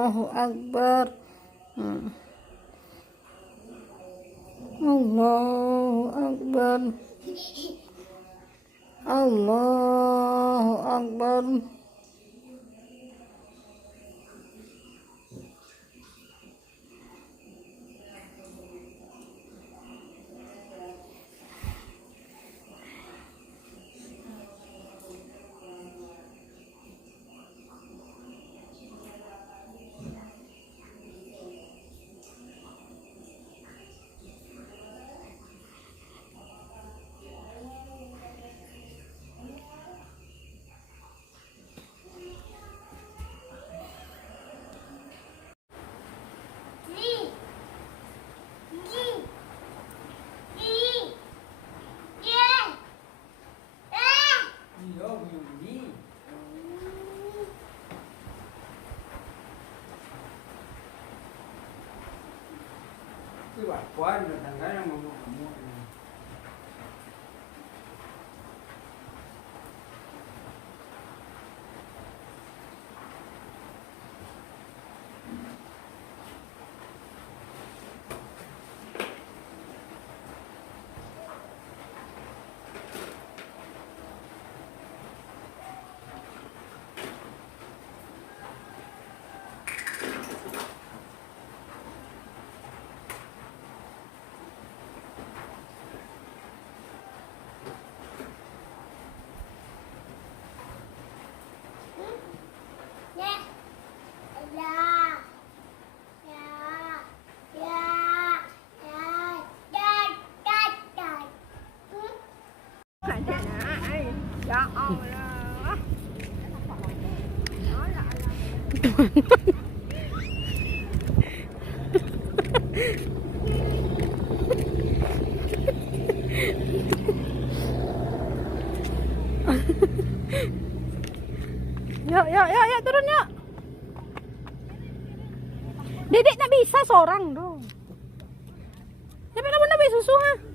Allahu Akbar. Allahu Akbar. Allahu Akbar. Wah, puan tetangga yang ngomong kamu. Ya Allah. Yuk, turun yuk. Dedek tak bisa seorang dong. Tapi nak benda susu ha.